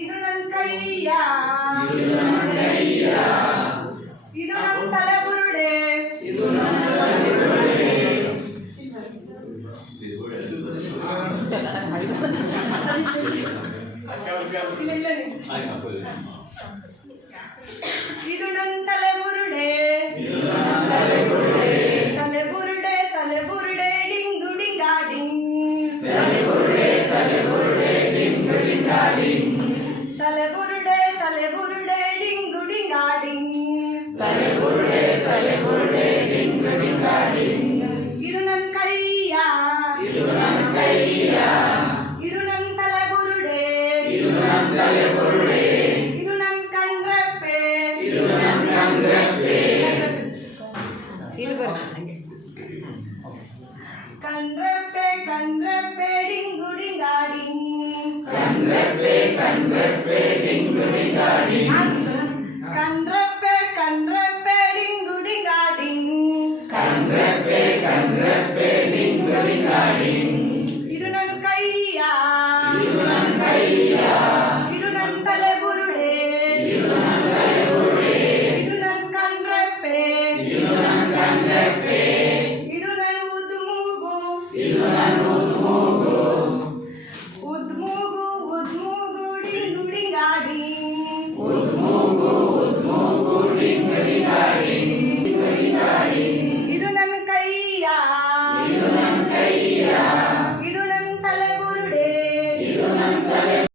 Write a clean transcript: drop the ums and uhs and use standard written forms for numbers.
ಇದು ನನ್ನ ಕೈಯ ಇದು ನನ್ನ ತಲೆಬುರುಡೆ ಇದು ನನ್ನ ತಲೆಬುರುಡೆ ತಲೆಬುರುಡೆ ತಲೆಬುರುಡೆ ಡಿಂಗು ಡಿಂಗಾ ಡಿಂಗ್ ತಲೆಬುರುಡೆ ತಲೆಬುರುಡೆ ಡಿಂಗು ಡಿಂಗಾ ಡಿಂಗ್ ತಲೆಬುರುಡೆ ತಲೆಬುರುಡೆ ಡಿಂಗು ಡಿಂಗಾ ಡಿಂಗ್ ತಲೆಬುರುಡೆ ತಲೆಬುರುಡೆ ಡಿಂಗು ಡಿಂಗಾ ಡಿಂಗ್ ಇದು ನನ್ನ ಕೈಯ ಇದು ನನ್ನ ಕೈಯ ಇದು ನನ್ನ ತಲೆಬುರುಡೆ ಇದು ನನ್ನ ತಲೆಬುರುಡೆ ಇದು ನನ್ನ ಕಣ್ರೆಪ್ಪೆ ಇದು ನನ್ನ ಕಣ್ರೆಪ್ಪೆ ಕಣ್ರೆಪ್ಪೆ ಕಣ್ರೆಪ್ಪೆ ಡಿಂಗು ಡಿಂಗಾ ಡಿಂಗ್ ಕಣ್ರೆಪ್ಪೆ ಕಣ್ರೆಪ್ಪೆ ಡಿಂಗು ಡಿಂಗಾ ಡಿಂಗ್ ಕಣ್ರೆಪ್ಪೆ ಕಣ್ರೆಪ್ಪೆ ಡಿಂಗು ಡಿಂಗಾ ಡಿಂಗ್ ಕಣ್ರೆಪ್ಪೆ ಕಣ್ರೆಪ್ಪೆ ಡಿಂಗು ಡಿಂಗಾ ಡಿಂಗ್ ಇದು ನನ್ನ ಕೈಯ ಇದು ನನ್ನ ಕೈಯ ಇದು ನನ್ನ ತಲೆಬುರುಡೆ ಇದು ನನ್ನ ತಲೆಬುರುಡೆ ಇದು ನನ್ನ ಕಣ್ರೆಪ್ಪೆ ಇದು ನನ್ನ ಕಣ್ರೆಪ್ಪೆ